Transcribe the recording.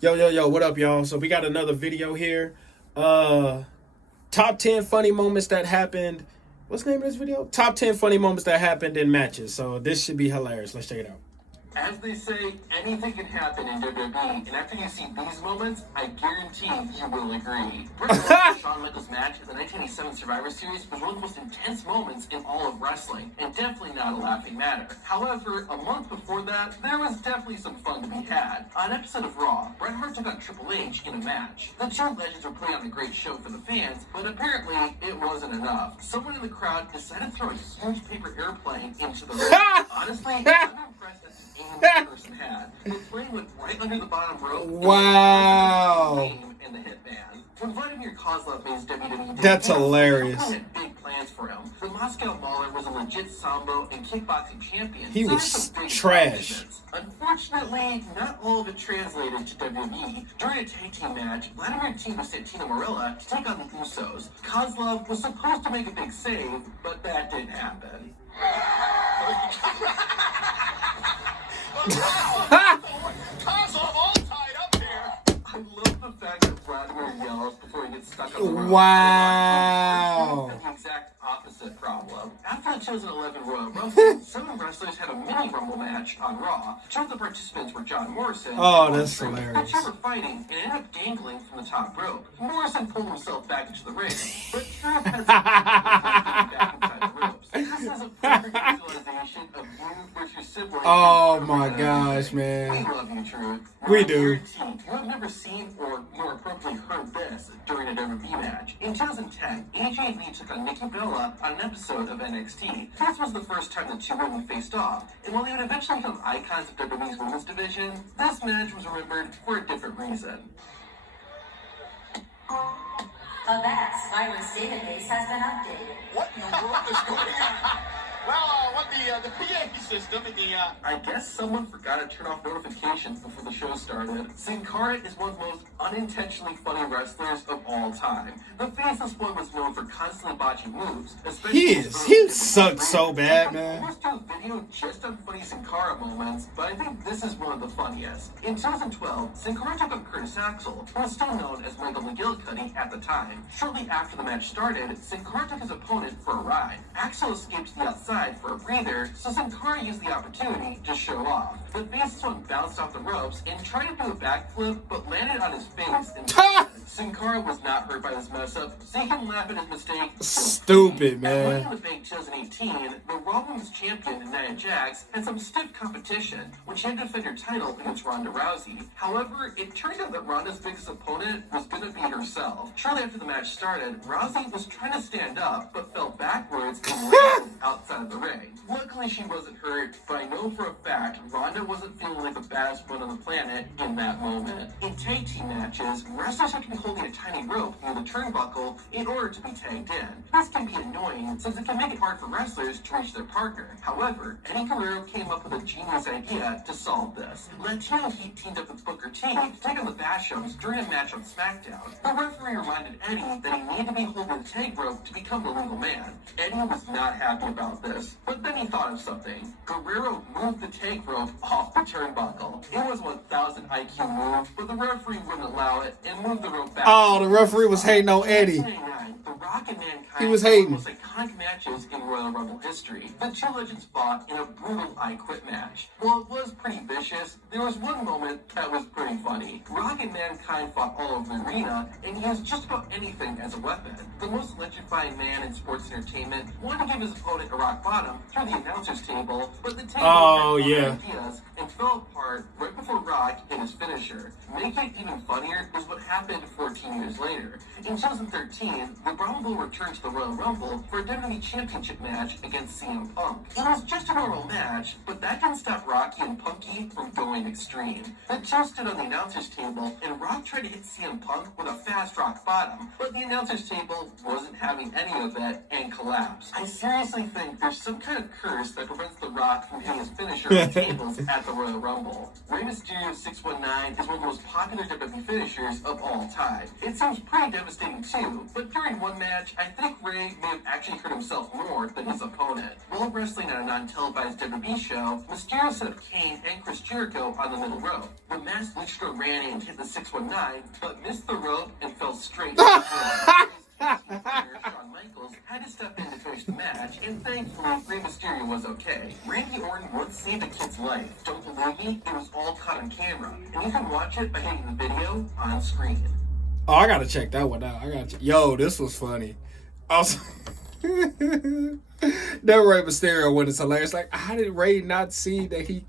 Yo, what up, y'all? So we got another video here. Top 10 funny moments that happened. What's the name of this video? Top 10 funny moments that happened in matches. So this should be hilarious. Let's check it out. As they say, anything can happen in WWE, and after you see these moments, I guarantee you will agree. Bret Hart and Shawn Michaels match in the 1987 Survivor Series was one of the most intense moments in all of wrestling, and definitely not a laughing matter. However, a month before that, there was definitely some fun to be had. On an episode of Raw, Bret Hart took on Triple H in a match. The two legends were putting on a great show for the fans, but apparently it wasn't enough. Someone in the crowd decided to throw a huge paper airplane into the ring. Honestly, I'm impressed that the person had. The plane went right under the bottom rope. Wow. And the hitman. When Vladimir Kozlov made his WWE That's hilarious. He had big plans for him. The Moscow Mauler was a legit sambo and kickboxing champion. He was trash. Unfortunately, not all of it translated to WWE. During a tag team match, Vladimir teamed with Santino Marella to take on the Usos. Kozlov was supposed to make a big save, but that didn't happen. Kozlov all tied up here. I love the fact that Vladimir yells before he gets stuck on the rope. Wow. The exact opposite problem. After the 2011 Royal Rumble, 7 wrestlers had a mini Rumble match on Raw. 2 of the participants were John Morrison. Oh, that's hilarious. The 2 were fighting and ended up dangling from the top rope. Morrison pulled himself back into the ring, but Drew had back inside the ropes. This is a perfect visualization of you with your siblings. Oh my gosh, man. We love you, Drew. We do. You have never seen or more appropriately heard this during a WWE match. In 2010, AJ Lee took on Nikki Bella on an episode of NXT. This was the first time the two women faced off, and while they would eventually become icons of WWE's women's division, this match was remembered for a different reason. Avast virus database has been updated. What in the world is going on? Well, what the PA system and I guess someone forgot to turn off notifications before the show started. Sin Cara is one of the most unintentionally funny wrestlers of all time. The faceless one was known for constantly botching moves. He sucked so bad, man. Let's do a video just on funny Sin Cara moments, but I think this is one of the funniest. In 2012, Sin Cara took on Curtis Axel, who was still known as Michael McGillicuddy at the time. Shortly after the match started, Sin Cara took his opponent for a ride. Axel escaped to the outside for a breather, so Sin Cara used the opportunity to show off. The faceless one bounced off the ropes and tried to do a backflip, but landed on his face instead. Sin Cara was not hurt by this mess up, so he can laugh at his mistake. Stupid, man. At Money in the Bank 2018, the Raw Women's Champion Nia Jax had some stiff competition when she had to defend her title against Ronda Rousey. However, it turned out that Ronda's biggest opponent was going to be herself. Shortly after the match started, Rousey was trying to stand up, but fell backwards and landed outside of the ring. Luckily, she wasn't hurt, but I know for a fact Ronda wasn't feeling like the baddest one on the planet in that moment. In tag team matches, wrestlers have to be holding a tiny rope near the turnbuckle in order to be tagged in. This can be annoying since it can make it hard for wrestlers to reach their partner. However, Eddie Guerrero came up with a genius idea to solve this. Latino Heat teamed up with Booker T to take on the Bashams during a match on SmackDown. The referee reminded Eddie that he needed to be holding the tag rope to become the legal man. Eddie was not happy about this, but then he thought of something. Guerrero moved the tag rope off the turnbuckle. It was 1,000 IQ move, but the referee wouldn't allow it and moved the rope back. Oh, the referee was hating on Eddie. The Rock and Mankind He was hating. most iconic matches in Royal Rumble history. The two legends fought in a brutal I Quit match. While it was pretty vicious, there was one moment that was pretty funny. Rock and Mankind fought all over the arena and used just about anything as a weapon. The most electrifying man in sports entertainment wanted to give his opponent a rock bottom through the announcer's table, but the table had ideas and fell apart right before Rock hit his finisher. Making it even funnier is what happened 14 years later. In 2013, the Brown Bull returned to the Royal Rumble for a WWE Championship match against CM Punk. It was just a normal match, but that didn't stop Rocky and Punky from going extreme. The two stood on the announcer's table, and Rock tried to hit CM Punk with a fast rock bottom, but the announcer's table wasn't having any of it and collapsed. I seriously think there's some kind of curse that prevents The Rock from hitting his finisher on tables at the Royal Rumble. Rey Mysterio's 619 is one of the most popular WWE finishers of all time. It seems pretty devastating too, but during one match match, I think Rey may have actually hurt himself more than his opponent. While wrestling on a non-televised WWE show, Mysterio set up Kane and Chris Jericho on the middle rope. The masked Luchador ran in and hit the 619, but missed the rope and fell straight to the floor. Shawn Michaels had to step in to finish the match, and thankfully, Rey Mysterio was okay. Randy Orton once saved a kid's life. Don't believe me? It was all caught on camera, and you can watch it by hitting the video on screen. Oh, I gotta check that one out. Yo, this was funny. Also, that Rey Mysterio one is hilarious. Like, how did Rey not see that he